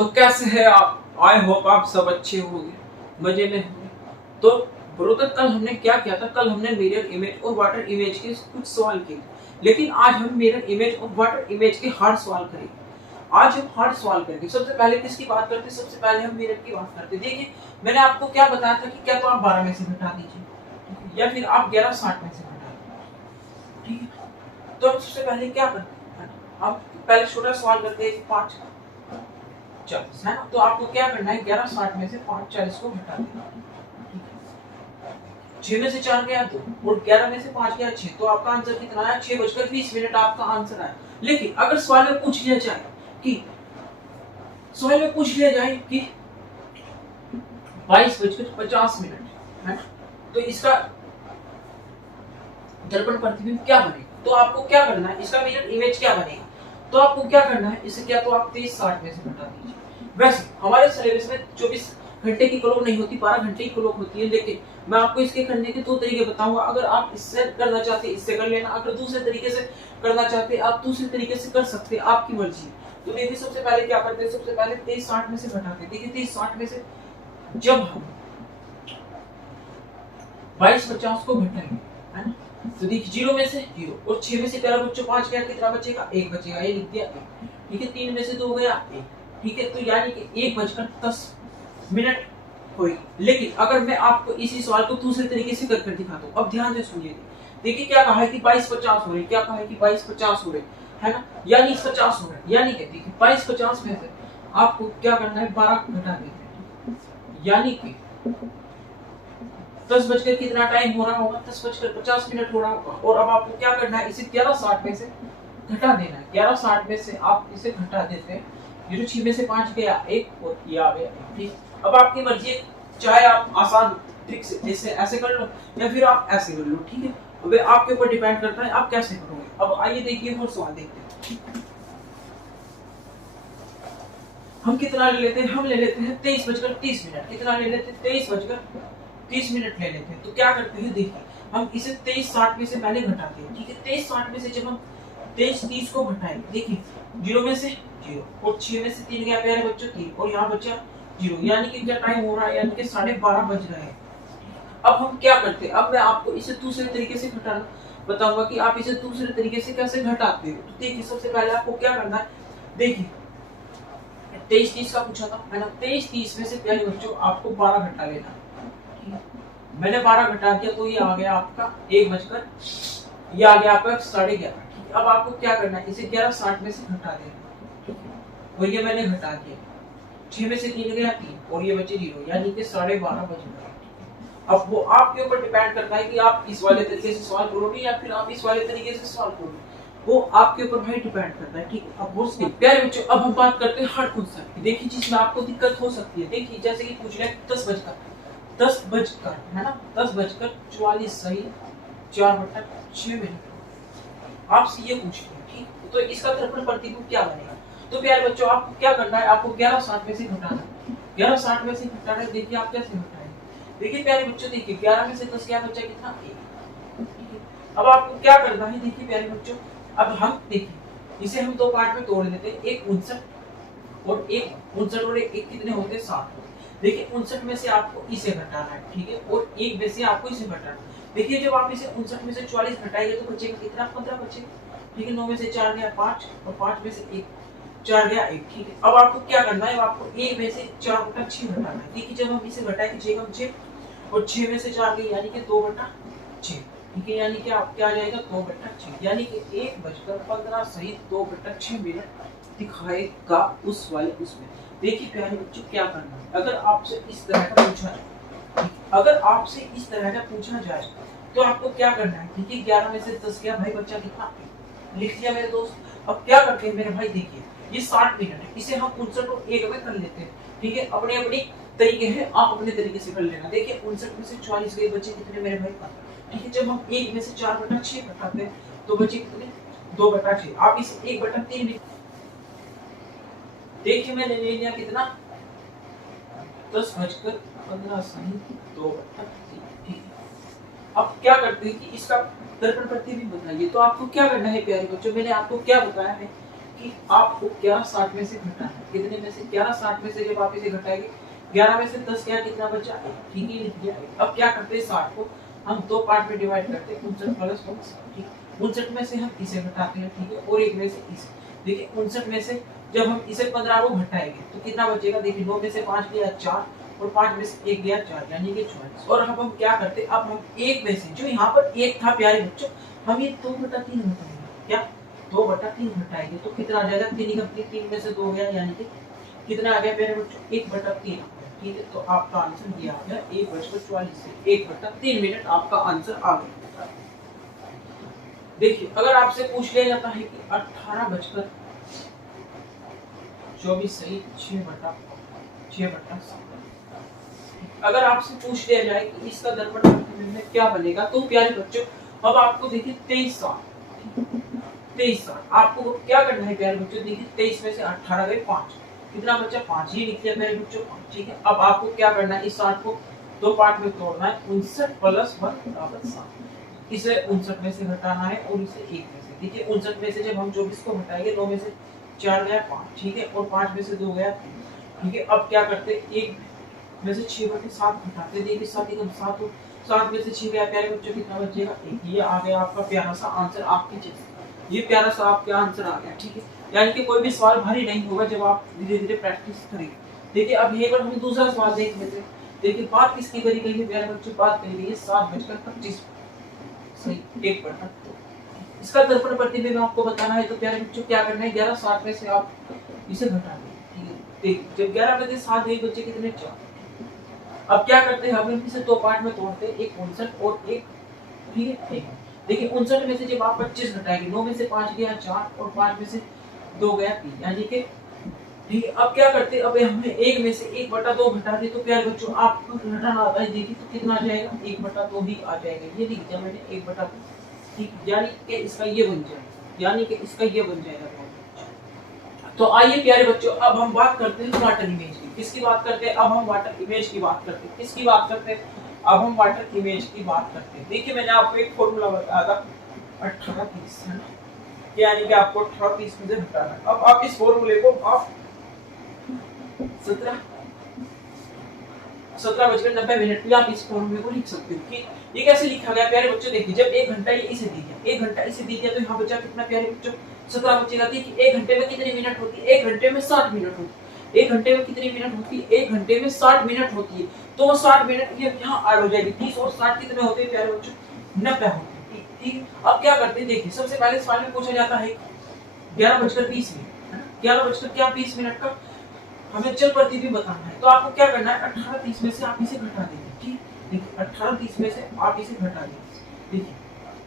तो कैसे है आप? आई होप आप सब अच्छे होंगे, मजे में होंगे। तो ब्रदर, कल हमने क्या किया था? कल हमने मिरर इमेज और वाटर इमेज के कुछ सवाल किए, लेकिन आज हम मिरर इमेज और वाटर इमेज के हार्ड सवाल करेंगे। आज हम हार्ड सवाल करेंगे। सबसे पहले किसकी बात करते हैं? सबसे पहले हम मिरर की बात करते हैं। देखिए, मैंने आपको क्या बताया था कि क्या तो आप 12 में से घटा दीजिए या फिर आप 1160 में से घटा दीजिए, ठीक है। तो हम सबसे पहले क्या करते हैं? हम पहले छोटा सवाल करते हैं कि 5 40 है ना। तो आपको क्या करना है? 1160 में से 540 को घटा देना। 6 में से 4 गया 2 और 11 में से 5 गया 6, तो आपका आंसर कितना आया? 6:20 आपका आंसर आया। लेकिन अगर सवाल में पूछ लिया जाए कि 22:50 है ना, तो इसका दर्पण प्रतिबिंब क्या बनेगा? तो आपको क्या करना है? इसका मिरर इमेज क्या बनेगा? तो आपको क्या करना है? इसे क्या तो आप 23:60 में से घटा दीजिए। वैसे हमारे सिलेबस में 24 घंटे की क्लॉक नहीं होती, 12 घंटे की क्लॉक होती है। लेकिन मैं आपको इसके करने के 2 तरीके बताऊंगा। अगर आप इससे करना चाहते हैं इससे कर लेना, अगर दूसरे तरीके से करना चाहते हैं आप दूसरे तरीके से कर सकते हैं, आपकी मर्जी है। तो देखिए, सबसे पहले क्या करते हैं? सबसे पहले 23:60 में से घटाते हैं। देखिए, 23:60 में से जब हम 22:50 को घटाएंगे, है ना, तो देखिए 0 में से 0 और 6 में से 11 बच्चों 5 गया, कितना बचेगा? 1 बचेगा। ये लिख दिया 1, ठीक है। 3 में से 2 गया 1, ठीक है। तो यानी कि 1:10 होगी। लेकिन अगर मैं आपको इसी सवाल को दूसरे तरीके से करके दिखाता हूँ, अब ध्यान से सुनिए। देखिए, क्या कहा है कि 22:50 हो रही, क्या कहा है कि 22:50 हो रही, है ना, यानी 50 हो रहा है। यानी कि देखिए 22:50 में से आपको क्या करना है? 12 घटा देना, यानी कि 10 बजकर कितना टाइम हो रहा होगा? 10:50 हो रहा होगा। और अब आपको क्या करना है? इसे 11:60 में से घटा देना है। 11:60 में से आप इसे घटा देते हैं, ये जो 6 में से 5 गया 1 और ये आ गया 1, ठीक। अब आपकी मर्जी है, चाहे आप आसान ट्रिक से जैसे ऐसे कर लो या फिर आप ऐसे कर लो, ठीक है। अब आपके ऊपर डिपेंड करता है आप कैसे करोगे। अब आइए देखिए और सवाल देखते हैं। हम कितना ले लेते हैं? हम ले लेते हैं 23:30। कितना ले लेते हैं? 23:30 ले लेते हैं। तो क्या करते हैं? देखिए, हम इसे 23:60 में से पहले घटाते हैं, ठीक है। 23:60 में से जब हम 23:30 को घटाएंगे, देखिए 0 में से 0 और 6 में से 3 गया प्यारे बच्चों 3 और यहाँ बचा 0, यानी कि क्या टाइम हो रहा है? यानी कि 12:30 बज रहे हैं। अब हम क्या करते हैं? अब मैं आपको इसे दूसरे तरीके से घटाना बताऊंगा कि आप इसे दूसरे तरीके से कैसे घटाते हो। तो देखिए, सबसे पहले आपको क्या करना है? देखिए 23:30 का पूछा था, है ना। 23:30 में से प्यारे बच्चों आपको 12 घटा लेना, मैंने 12 घटा दिया तो ये आ गया आपका 1 बजकर, ये आ गया आपका 11:30। अब आपको क्या करना है? इसे 11:60 में से घटा देना, और ये मैंने घटा दिया। 6 में से 3 गया 3 और ये बचे 0, यानी कि 12:30 बज गए। अब वो आपके ऊपर डिपेंड करता है कि आप इस वाले तरीके से सवाल करोगे या फिर आप इस वाले तरीके से सवाल करोगे, वो आपके ऊपर भाई डिपेंड करता है, ठीक है। अब वो प्यारे बच्चों, अब हम बात करते हैं हार्ड क्वेश्चन की। देखिए, जिसमें आपको दिक्कत हो सकती है। देखिए, जैसे कि पूछ लिया 10 बजकर, है ना, 10:44 सही 4/6 आपसे ये पूछ लिया, ठीक। तो इसका दर्पण प्रतिबिंब क्या बनेगा? तो प्यारे बच्चों, आपको क्या करना है? आपको 11:60 में से घटाना है। 11:60 में से घटाना है। देखिए आप कैसे घटाएंगे? देखिए प्यारे बच्चों, देखिए 11 में से 10 क्या बचा? कितना? 1। अब आपको क्या करना है? देखिए प्यारे बच्चों, अब हम देखिए इसे हम 2 पार्ट में तोड़ देते हैं, एक 59 और एक 59 और एक कितने होते हैं? 7। देखिए 59 में से आपको इसे घटाना है, ठीक है, और एक में से आपको इसे घटाना है। देखिए, जब आप इसे 59 में से 44 घटाएंगे तो बचेगा कितना? 15 बचेगा, ठीक है। 9 में से 4 गया 5 और 5 में से 1 4 गया 1, ठीक है। अब आपको क्या करना है? आपको 1 में से 4/6 घटाना है। देखिए, जब हम इसे घटाएंगे 6 और 6 में से 4 गई, यानी कि 2/6, ठीक है। यानी कि आप क्या आ जाएगा? 2/6, यानी कि 1:15 सही 2/6 दिखाएगा उस वाले उसमें। देखिए प्यारे बच्चों, क्या करना है? अगर आपसे इस तरह का पूछा जाए तो आपको क्या करना है? देखिए 11 में से 10 गया भाई, बच्चा कितना? लिख दिया मेरे दोस्त। अब क्या करते हैं मेरे भाई? देखिए ये 60 मिनट है, इसे हम 59 और 1 में कर लेते हैं, ठीक है। अपने अपने तरीके हैं, आप अपने तरीके से कर लेना। देखिए 59 में से 44 गए, बचे कितने मेरे भाई? 15, ठीक है। जब हम 1 में से 4/6 घटाते हैं तो बचे कितने? 2/6। आप इसे 1/3 लिख, देखिए मैंने ले लिया कितना? 10:15 सही 2/3, ठीक है। अब क्या करते हैं कि इसका दर्पण प्रतिबिंब बताइए। तो आपको क्या करना है प्यारे बच्चों? मैंने आपको क्या बताया है कि आपको 1160 में से घटाना है। कितने में से? 1160 में से जब आप इसे घटाएंगे 11 में से 10 क्या कितना बचा? ठीक है, लिख दिया। अब क्या करते हैं, 60 को हम दो पार्ट में डिवाइड करते हैं, 59 प्लस 1, ठीक है। 59 में से हम इसे घटाते हैं, ठीक है, और एक में से इसे। देखिए 59 में से जब हम इसे 15 को घटाएंगे तो कितना बचेगा? देखिए 9 में से 5 गया 4 और 5 में से 1 गया 4, यानी कि 44। और अब हम क्या करते हैं, अब हम एक में से जो यहाँ पर 1 था प्यारे बच्चों, हम ये 2/3 घटाएंगे। क्या 2/3 घटाएंगे तो कितना आ जाएगा? 3 का 3 में से 2 गया, यानी कि कितना आ गया प्यारे बच्चों? 1/3। ठीक है, तो आपका आंसर दिया गया 1:44 से 1/3 मिनट आपका आंसर आ गया। देखिए अगर आपसे पूछ लिया जाता है कि 18:24 सही 6/7, अगर आपसे पूछ लिया जाए कि इसका दर्पण प्रतिबिंब में क्या बनेगा, तो प्यारे बच्चों अब आपको देखिए 23 साल आपको क्या करना है प्यारे बच्चों? देखिए 23 में से 18 गए 5, कितना बच्चा? 5 ही लिख दिया प्यारे बच्चों, 5। ठीक है, अब आपको क्या करना है, इस 60 को दो पार्ट में तोड़ना है, 59 प्लस 1 बराबर 7। इसे 59 में से घटाना है और इसे 1 में से। देखिए 59 में से जब हम 24 को घटाएंगे 9 में से 4 गया 5, ठीक है, और 5 में से 2 गया 3, ठीक है। अब क्या करते हैं, 1 में से 6/7 घटाते, देखिए 7 एकम 7 हो, 7 में से 6 गया प्यारे बच्चों, कितना बचेगा? 1। ये आ गया आपका प्यारा सा आंसर, आपकी चीज ये प्यारा सा आपका आंसर आ गया। ठीक है, यानी कि कोई भी सवाल भारी नहीं होगा जब आप धीरे धीरे प्रैक्टिस करेंगे। देखिए अब ये बार हम दूसरा सवाल देख लेते हैं। देखिए बात किसकी करी गई है प्यारे बच्चों? बात करी गई है 7:25 सही 1/2। इसका दर्पण प्रतिबिंब आपको बताना है, तो प्यारे बच्चों क्या करना है, 1160 में से आप इसे घटा दें। ठीक है, देखिए जब 11 में से 7 गए बच्चे कितने? 4। अब क्या करते हैं, हम इसे दो पार्ट में तोड़ते हैं, एक 59 और एक, ठीक है, एक। देखिए 59 में से जब आप 25 घटाएंगे, 9 में से 5 गया 4 और 5 में से 2 गया 3, यानी कि ठीक है। अब क्या करते हैं, अब हमने 1 में से 1/2 घटा दी, तो प्यारे बच्चों आपको घटाना आता है, देखिए तो कितना आ जाएगा? 1/2 ही आ जाएगा। ये लिख दिया मैंने 1/2, ठीक, यानी कि इसका ये बन जाएगा, यानी कि इसका ये बन जाएगा। तो आइए प्यारे बच्चों अब हम बात करते हैं वाटर इमेज की। किसकी बात करते हैं? अब हम वाटर इमेज की बात करते हैं। किसकी बात करते हैं? अब हम वाटर इमेज की बात करते हैं। देखिए मैंने आपको एक फॉर्मूला बताया था 18:30, है ना, यानी कि आपको 18:30 में से घटाना है। अब आप इस फॉर्मूले को आप 17:90 में आप इस फॉर्मूले को लिख सकते हो कि ये कैसे लिखा गया प्यारे बच्चों? देखिए जब 1 घंटा ये इसे दी गया, 1 घंटा इसे दी गया, तो यहाँ बचा कितना प्यारे बच्चों? 17 बचेगा। देखिए 1 घंटे में कितनी मिनट होती है? 1 घंटे में 60 मिनट होती है। 1 घंटे में कितनी मिनट होती है? 1 घंटे में 60 मिनट होती है। तो 60 मिनट ये यहाँ ऐड हो जाएगी। 30 और 60 कितने होते हैं प्यारे बच्चों? 90 होते हैं। ठीक, अब क्या करते हैं, देखिए सबसे पहले सवाल में पूछा जाता है 11:20 मिनट, 11:20 का हमें चल प्रतिबिंब बताना है। तो आपको क्या करना है, 18:30 में से आप इसे घटा देंगे। ठीक, देखिए 18:30 में से आप इसे घटा देंगे। देखिए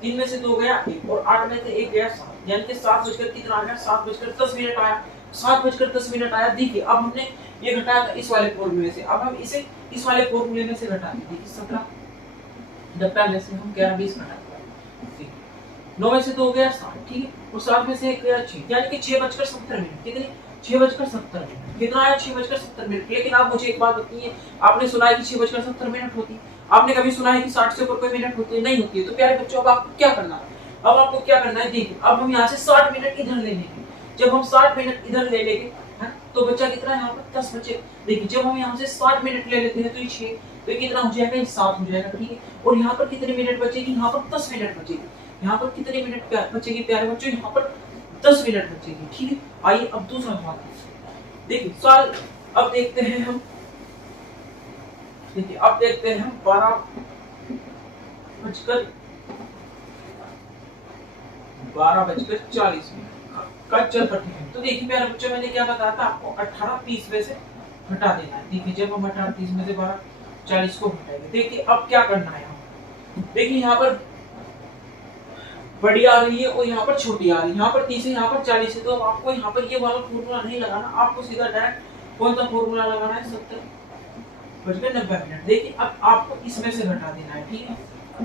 3 में से 2 गया 1 और 8 में से 1 गया 7, यानी कि 7 बजकर कितना आ गया? 7:10 आया। 7:10 आया। देखिए अब हमने ये घटाया था इस वाले फॉर्मूले से, अब हम इसे इस वाले फॉर्मूले में से घटा देंगे। देखिए 17 में से हम 11:20 घटा देंगे। 9 में से 2 गया 7, ठीक है, और 7 में से 1 गया 6, यानी कि 6:70। कितनी? 6:70। कितना आया? 6:70। लेकिन आप मुझे एक बात बताइए, आपने सुना है कि 6:70 होती है? आपने कभी सुना है कि 60 से ऊपर कोई मिनट होती है? नहीं होती है। तो प्यारे बच्चों अब आपको क्या करना है? अब आपको क्या करना है, देखिए अब हम यहाँ से 60 मिनट इधर ले लेंगे। जब हम 60 मिनट इधर ले लेंगे, है, तो बच्चा कितना यहाँ पर? 10 बचे। देखिए जब हम यहाँ से 60 मिनट ले लेते हैं तो ये 6, तो ये कितना हो जाएगा? ये 7 हो जाएगा। ठीक है, और यहाँ पर कितने मिनट बचेगी? यहाँ पर 10 मिनट बचेगी। यहाँ पर कितने मिनट बचेगी प्यारे बच्चों? यहाँ पर 10 मिनट बचेगी। ठीक है, आइए अब दूसरा सवाल देखिए। सवाल अब देखते हैं हम, देखिए अब देखते हैं हम 12:40 का चल प्रतिबिंब। तो देखिए प्यारे बच्चों मैंने क्या बताया था आपको? 18:30 में से घटा देना है। देखिए जब हम 18:30 में से 12:40 को घटाएंगे, देखिए अब क्या करना है, देखिए यहाँ पर बड़ी आ रही है और यहाँ पर छोटी आ रही है। यहाँ पर 30 है, यहाँ पर 40 है, तो आपको यहाँ पर ये वाला फॉर्मूला नहीं लगाना, आपको सीधा डायरेक्ट कौन सा फॉर्मूला लगाना है? 70:90। देखिए अब आपको इसमें से घटा देना है। ठीक है,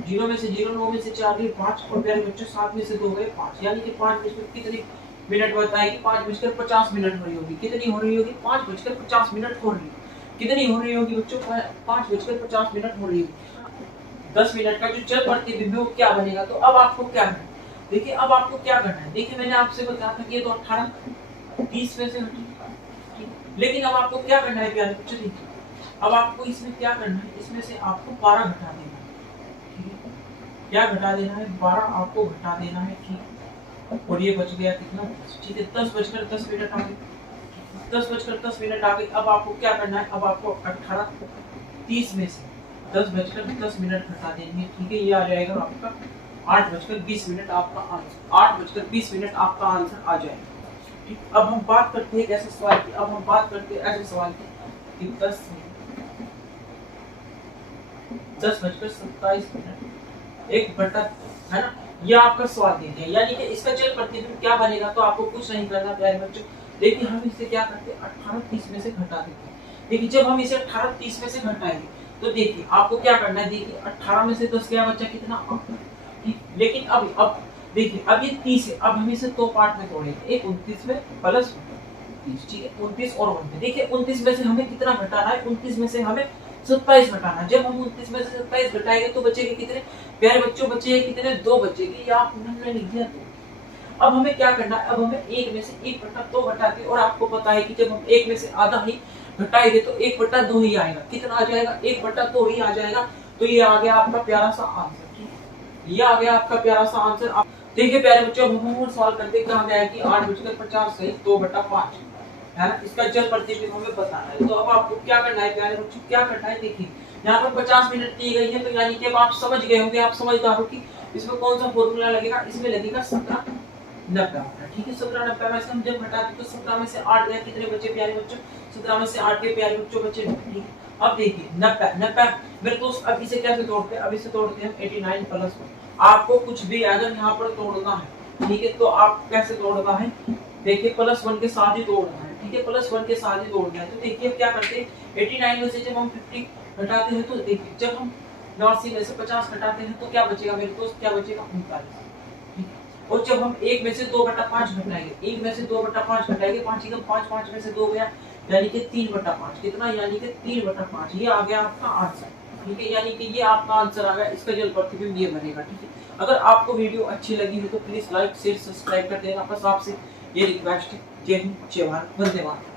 0 में से 0, 9 में से 4 गए 5 और प्यारे बच्चों 7 में से 2 गए 5, यानी कि 5 बजकर कितनी मिनट बताएगी? 5:50 मिनट हो रही होगी। कितनी हो रही होगी? 5:50 मिनट हो रही होगी। कितनी हो रही होगी बच्चों? 5:50 मिनट हो रही होगी। 10 मिनट का जो चल प्रतिबिंब है वो क्या बनेगा? तो अब आपको क्या है, देखिए अब आपको क्या करना है, देखिए मैंने आपसे बताया था कि ये तो 18 30 में से घटी, लेकिन अब आपको क्या करना है प्यारे बच्चों, देखिए अब आपको इसमें क्या करना है, इसमें से आपको 12 घटा देना है, ठीक है, क्या घटा देना है, 12 आपको घटा देना है, ठीक है, और ये बच गया कितना, ठीक है, 10:10 आ गए, 10:10 आ गए। अब आपको क्या करना है, अब आपको 18 30 में से 10:10 घटा देंगे, ठीक है, ये आ जाएगा आपका 8:20 आपका आंसर, 8:20 आपका आंसर आ जाएगा। ठीक, अब हम बात करते हैं एक ऐसे सवाल की, अब हम बात करते हैं ऐसे सवाल की कि 10:27 एक बटा, है ना, ये आपका सवाल दे दिया, यानी कि इसका चल प्रतिबिंब क्या बनेगा, तो आपको कुछ नहीं करना प्यारे बच्चों। देखिए हम इसे क्या करते हैं, 18-30 में से घटा देते हैं। देखिए जब हम इसे 18-30 में से घटाएंगे तो देखिए आपको क्या करना है, देखिए 18 में से 10 गया बच्चा कितना, 8, ठीक, लेकिन अब देखिए अब ये 30 है, अब हम इसे दो पार्ट में तोड़ेंगे, एक 29 में प्लस 30, ठीक है, 29 और 29, देखिए 29 में से हमें कितना घटाना है, 29 में से हमें 27 घटाना। जब हम 29 में से 27 घटाएंगे तो बचेंगे कितने प्यारे बच्चों, बचेंगे कितने, 2 बचेंगे, या हमने लिख दिया 2। अब हमें क्या करना है, अब हमें 1 में से 1/2 घटा के, और आपको पता है कि जब हम 1 में से आधा ही घटाएंगे तो 1/2 ही आएगा, कितना आ जाएगा, 1/2 ही आ जाएगा। तो ये आ गया आपका प्यारा सा आंसर, ठीक है, ये आ गया आपका प्यारा सा आंसर। देखिए प्यारे बच्चों हम सवाल करते कहा गया है कि 8:50 सहित 2/5 है ना, इसका जल प्रतिबिंब हमें बताना है। तो अब आपको क्या करना है प्यारे बच्चों, क्या करना है, देखिए यहाँ पर 50 मिनट दी गई है, तो यानी कि अब आप समझ गए होंगे, आप समझदार हो कि इसमें कौन सा फॉर्मूला लगेगा, इसमें लगेगा 17-90, ठीक है, 17-90 में से हम जब घटाते तो 17 में से 8 गया, कितने बचे प्यारे बच्चों, 17 में से 8 के प्यारे बच्चों बचे, ठीक है। अब देखिए 90 मेरे दोस्त, अब इसे कैसे तोड़ते हैं, अब इसे तोड़ते हैं 89 प्लस 1, आपको कुछ भी अगर यहाँ पर तोड़ना है, ठीक है, तो आप कैसे तोड़ना है, देखिए +1 के साथ ही तोड़ना है, ठीक है, +1 के साथ ही तोड़ना है। तो देखिए क्या करते हैं, 89 में से जब हम 50 घटाते हैं तो देखिए जब हम 89 में से 50 घटाते हैं तो क्या बचेगा मेरे दोस्त, क्या बचेगा 39, ठीक है। और जब हम 1 में से 2/5 घटाएंगे, 1 में से 2/5 घटाएंगे, 5 एकदम 5 में से 2 गया, यानी कि 3/5, कितना, यानी कि 3/5, ये आ गया आपका आंसर, ठीक है, यानी कि ये आपका आंसर आ गया, इसका जल प्रतिबिंब ये बनेगा, ठीक है। अगर आपको वीडियो अच्छी लगी है तो प्लीज लाइक शेयर सब्सक्राइब कर देना, बस आपसे ये रिक्वेस्ट है। जय हिंद, जय भारत, वंदे मातरम।